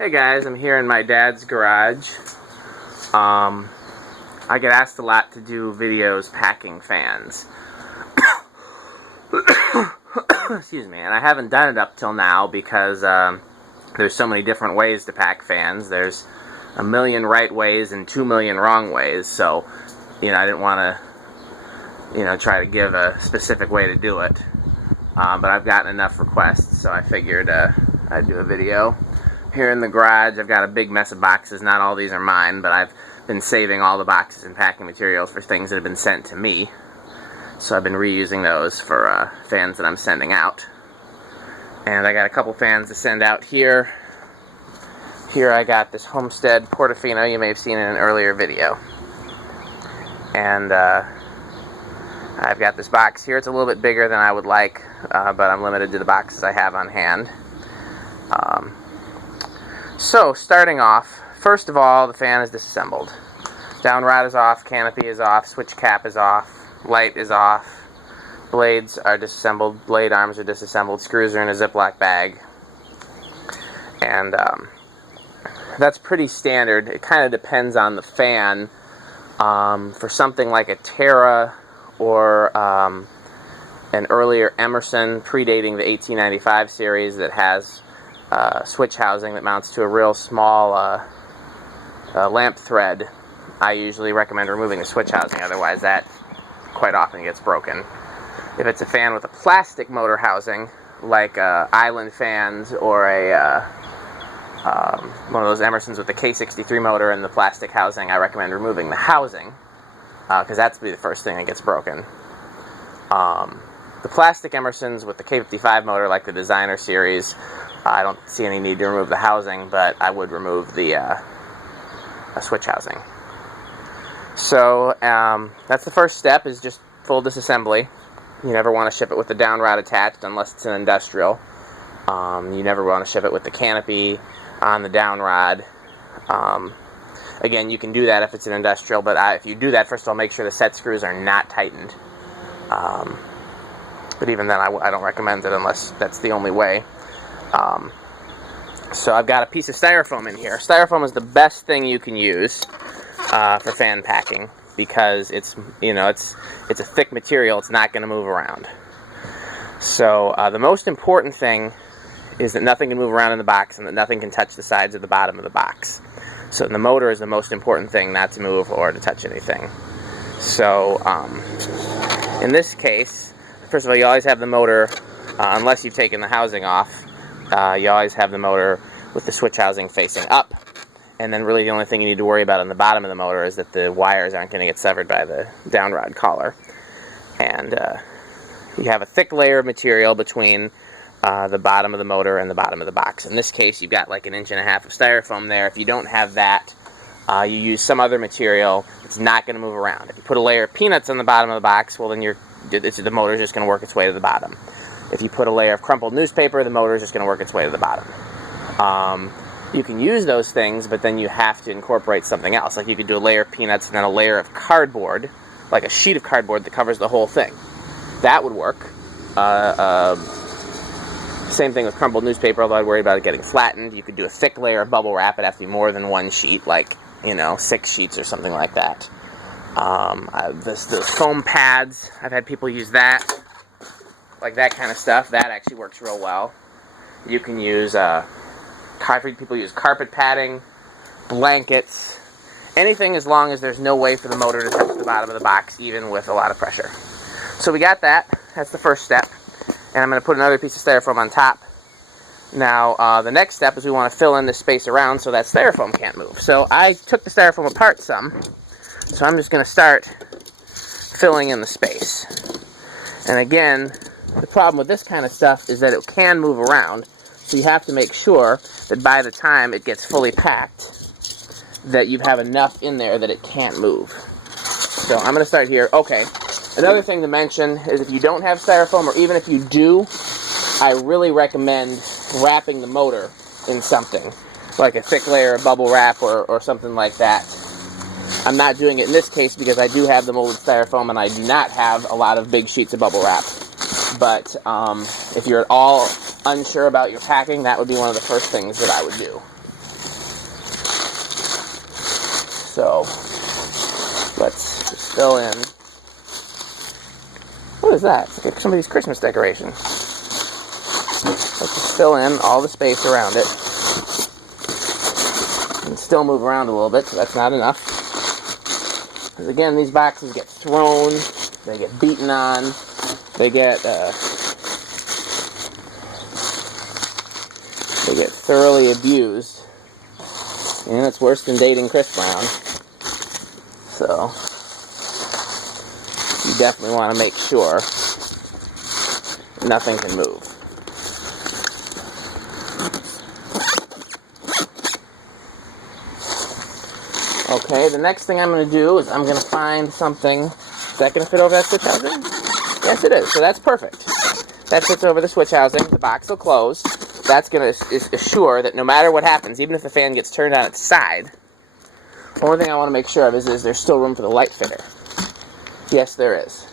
Hey guys, I'm here in my dad's garage. I get asked a lot to do videos packing fans. Excuse me, and I haven't done it up till now because there's so many different ways to pack fans. There's a million right ways and 2 million wrong ways, so I didn't want to try to give a specific way to do it. But I've gotten enough requests, so I figured I'd do a video. Here in the garage, I've got a big mess of boxes. Not all these are mine, but I've been saving all the boxes and packing materials for things that have been sent to me. So I've been reusing those for fans that I'm sending out. And I got a couple fans to send out here. Here I got this Homestead Portofino. You may have seen it in an earlier video. And I've got this box here. It's a little bit bigger than I would like, but I'm limited to the boxes I have on hand. So, starting off, first of all, the fan is disassembled. Down rod is off, canopy is off, switch cap is off, light is off, blades are disassembled, blade arms are disassembled, screws are in a Ziploc bag. And that's pretty standard. It kind of depends on the fan. For something like a Terra or an earlier Emerson predating the 1895 series that has switch housing that mounts to a real small lamp thread, I usually recommend removing the switch housing, otherwise that quite often gets broken. If it's a fan with a plastic motor housing, like Island fans or one of those Emersons with the K63 motor and the plastic housing, I recommend removing the housing, because that's the first thing that gets broken. The plastic Emersons with the K55 motor, like the Designer series, I don't see any need to remove the housing, but I would remove the switch housing. So that's the first step, is just full disassembly. You never want to ship it with the down rod attached unless it's an industrial. You never want to ship it with the canopy on the down rod. Again, you can do that if it's an industrial, but if you do that, first of all, make sure the set screws are not tightened. But even then, I don't recommend it unless that's the only way. So I've got a piece of styrofoam in here. Styrofoam is the best thing you can use for fan packing, because it's a thick material. It's not going to move around. So the most important thing is that nothing can move around in the box and that nothing can touch the sides of the bottom of the box. So the motor is the most important thing not to move or to touch anything. So in this case, first of all, you always have the motor, unless you've taken the housing off, you always have the motor with the switch housing facing up. And then really the only thing you need to worry about on the bottom of the motor is that the wires aren't going to get severed by the down rod collar. And you have a thick layer of material between the bottom of the motor and the bottom of the box. In this case, you've got like 1.5 inches of styrofoam there. If you don't have that, you use some other material. It's not going to move around. If you put a layer of peanuts on the bottom of the box, well, then the motor's just going to work its way to the bottom. If you put a layer of crumpled newspaper, the motor is just going to work its way to the bottom. You can use those things, but then you have to incorporate something else. Like you could do a layer of peanuts and then a layer of cardboard, like a sheet of cardboard that covers the whole thing. That would work. Same thing with crumpled newspaper, although I'd worry about it getting flattened. You could do a thick layer of bubble wrap. It'd have to be more than one sheet, like 6 sheets or something like that. The foam pads, I've had people use that. Like that kind of stuff. That actually works real well. You can use people use carpet padding, blankets, anything as long as there's no way for the motor to touch the bottom of the box, even with a lot of pressure. So we got that. That's the first step. And I'm going to put another piece of styrofoam on top. Now, the next step is we want to fill in this space around so that styrofoam can't move. So I took the styrofoam apart some. So I'm just going to start filling in the space. And again, the problem with this kind of stuff is that it can move around, so you have to make sure that by the time it gets fully packed, that you have enough in there that it can't move. So I'm going to start here. Okay, another thing to mention is if you don't have styrofoam, or even if you do, I really recommend wrapping the motor in something, like a thick layer of bubble wrap or something like that. I'm not doing it in this case because I do have the molded styrofoam and I do not have a lot of big sheets of bubble wrap. But if you're at all unsure about your packing, that would be one of the first things that I would do. So let's just fill in. What is that? It's like somebody's Christmas decoration. Let's just fill in all the space around it. And still move around a little bit, so that's not enough. Because again, these boxes get thrown, they get beaten on, they get thoroughly abused. And it's worse than dating Chris Brown. So you definitely want to make sure nothing can move. Okay, the next thing I'm going to do is I'm going to find something. Is that going to fit over that switch housing? Yes, it is. So that's perfect. That fits over the switch housing. The box will close. That's going to assure that no matter what happens, even if the fan gets turned on its side, the only thing I want to make sure of is there's still room for the light fitter. Yes, there is.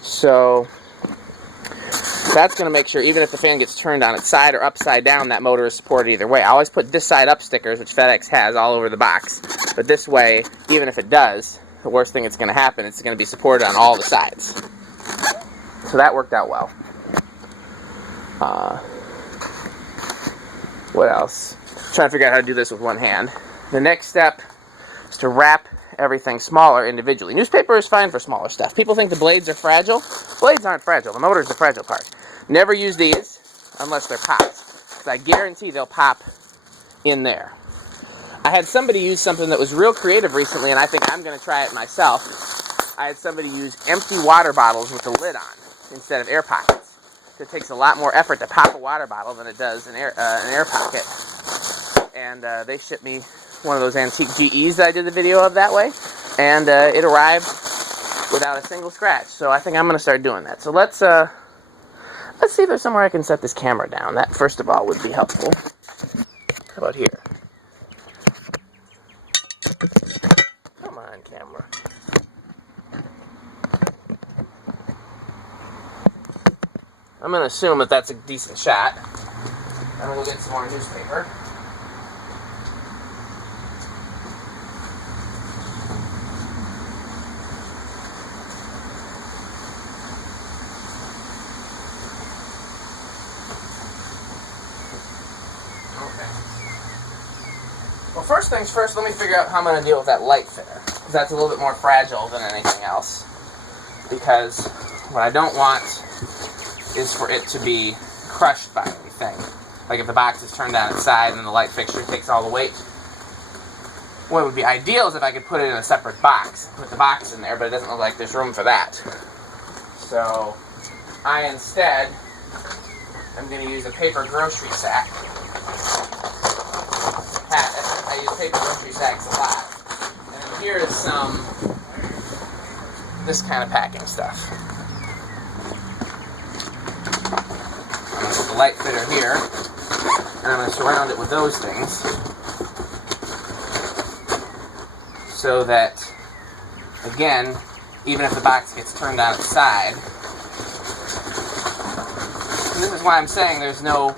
So that's going to make sure even if the fan gets turned on its side or upside down, that motor is supported either way. I always put this side up stickers, which FedEx has, all over the box. But this way, even if it does, the worst thing that's going to happen, it's going to be supported on all the sides. So that worked out well. What else? I'm trying to figure out how to do this with one hand. The next step is to wrap everything smaller individually. Newspaper is fine for smaller stuff. People think the blades are fragile. Blades aren't fragile. The motor is the fragile part. Never use these unless they're popped, because I guarantee they'll pop in there. I had somebody use something that was real creative recently, and I think I'm going to try it myself. I had somebody use empty water bottles with the lid on instead of air pockets. It takes a lot more effort to pop a water bottle than it does an air pocket. And they shipped me one of those antique GEs that I did the video of that way, and it arrived without a single scratch. So I think I'm going to start doing that. So let's see if there's somewhere I can set this camera down. That, first of all, would be helpful. How about here? Come on, camera. I'm going to assume that that's a decent shot. I'm going to go get some more newspaper. Well, first things first, let me figure out how I'm going to deal with that light fitter, because that's a little bit more fragile than anything else. Because what I don't want is for it to be crushed by anything. Like if the box is turned down its side and the light fixture takes all the weight. What would be ideal is if I could put it in a separate box. Put the box in there, but it doesn't look like there's room for that. So I instead am going to use a paper grocery sack. I use paper grocery sacks a lot. And here is this kind of packing stuff. I'm going to put the light fitter here, and I'm going to surround it with those things so that, again, even if the box gets turned on its side, and this is why I'm saying there's no,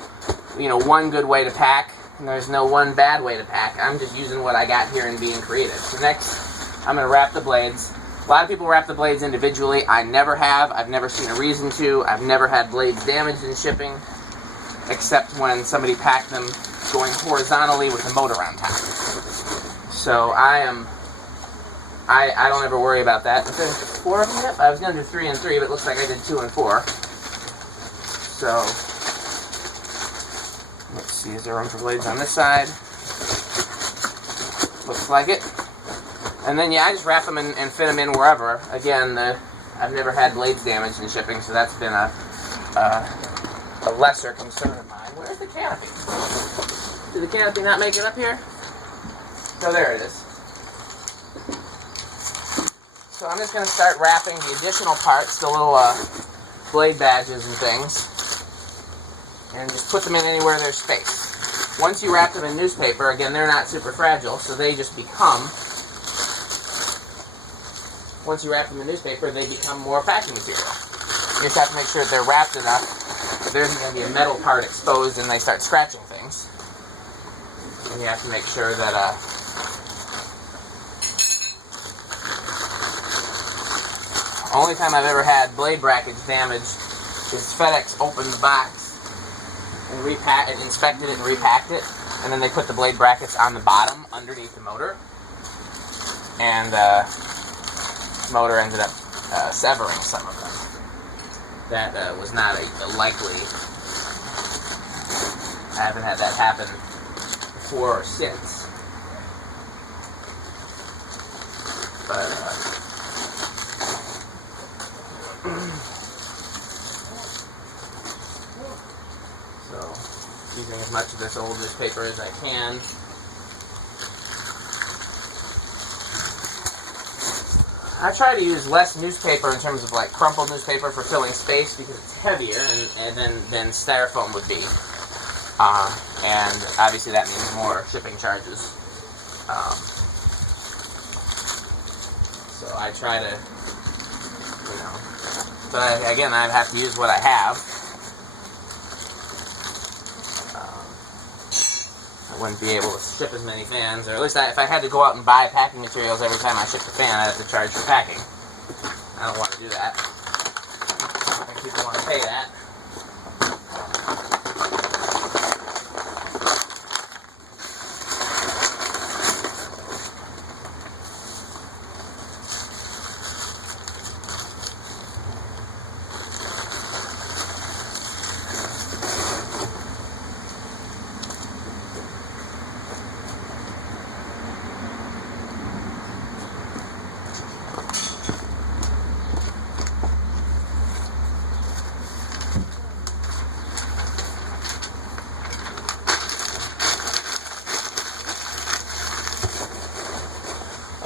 one good way to pack, and there's no one bad way to pack. I'm just using what I got here and being creative. So next, I'm going to wrap the blades. A lot of people wrap the blades individually. I never have. I've never seen a reason to. I've never had blades damaged in shipping, except when somebody packed them going horizontally with the motor on top. So I don't ever worry about that. Is there 4 of them yet? I was going to do 3 and 3, but it looks like I did 2 and 4. So let's see, is there room for blades on this side? Looks like it. And then, I just wrap them and fit them in wherever. Again, I've never had blades damaged in shipping, so that's been a lesser concern of mine. Where's the canopy? Did the canopy not make it up here? Oh, there it is. So I'm just going to start wrapping the additional parts, the little blade badges and things, and just put them in anywhere there's space. Once you wrap them in newspaper, again, they're not super fragile, so they just become, once you wrap them in newspaper, they become more packing material. You just have to make sure that they're wrapped enough that there isn't going to be a metal part exposed and they start scratching things. And you have to make sure that Only time I've ever had blade brackets damaged is FedEx opened the box and inspected it and repacked it, and then they put the blade brackets on the bottom underneath the motor, and the motor ended up severing some of them. That was not a likely. I haven't had that happen before or since. But so using as much of this old newspaper as I can. I try to use less newspaper in terms of like crumpled newspaper for filling space because it's heavier than styrofoam would be. And obviously that means more shipping charges. So I try to, but again, I'd have to use what I have. I wouldn't be able to ship as many fans, or at least if I had to go out and buy packing materials every time I shipped a fan, I'd have to charge for packing. I don't want to do that. I don't think people want to pay that.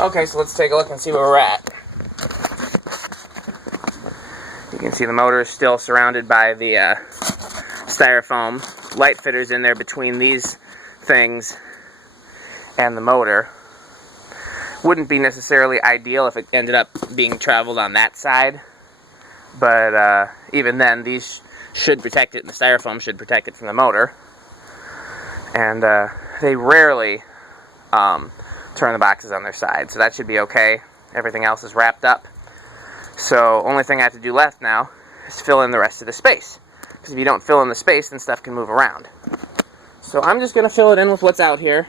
Okay, so let's take a look and see where we're at. You can see the motor is still surrounded by the styrofoam. Light fitter's in there between these things and the motor. Wouldn't be necessarily ideal if it ended up being traveled on that side, but even then, these should protect it, and the styrofoam should protect it from the motor. And they rarely turn the boxes on their side, so that should be okay. Everything else is wrapped up. So only thing I have to do left now is fill in the rest of the space, because if you don't fill in the space, then stuff can move around. So I'm just going to fill it in with what's out here.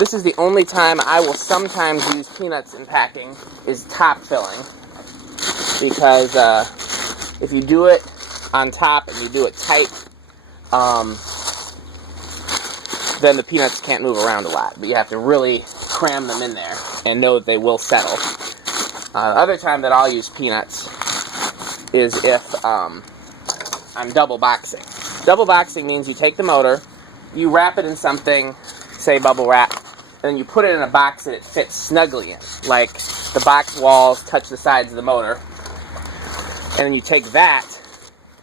This is the only time I will sometimes use peanuts in packing, is top filling, because if you do it on top and you do it tight, then the peanuts can't move around a lot, but you have to really cram them in there and know that they will settle. The other time that I'll use peanuts is if I'm double boxing. Double boxing means you take the motor, you wrap it in something, say bubble wrap, and then you put it in a box that it fits snugly in, like the box walls touch the sides of the motor, and then you take that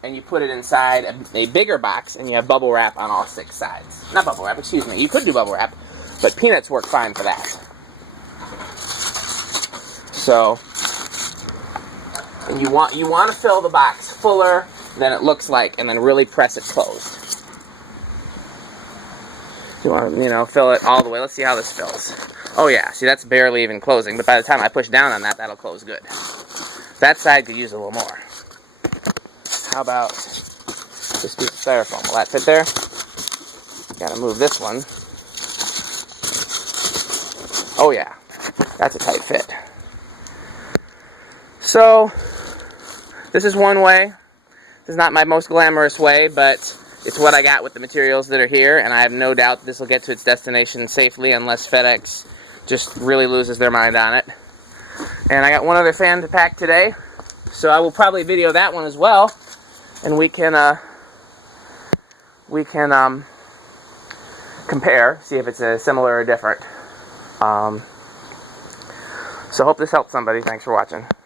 and you put it inside a bigger box, and you have bubble wrap on all 6 sides. Not bubble wrap, excuse me. You could do bubble wrap, but peanuts work fine for that. So, and you want to fill the box fuller than it looks like, and then really press it closed. You want to, fill it all the way. Let's see how this fills. Oh yeah, see, that's barely even closing, but by the time I push down on that, that'll close good. That side could use a little more. How about this piece of styrofoam? Will that fit there? Gotta move this one. Oh yeah, that's a tight fit. So, this is one way. This is not my most glamorous way, but it's what I got with the materials that are here, and I have no doubt this will get to its destination safely unless FedEx just really loses their mind on it. And I got one other fan to pack today, so I will probably video that one as well. And we can compare, see if it's similar or different. So hope this helped somebody. Thanks for watching.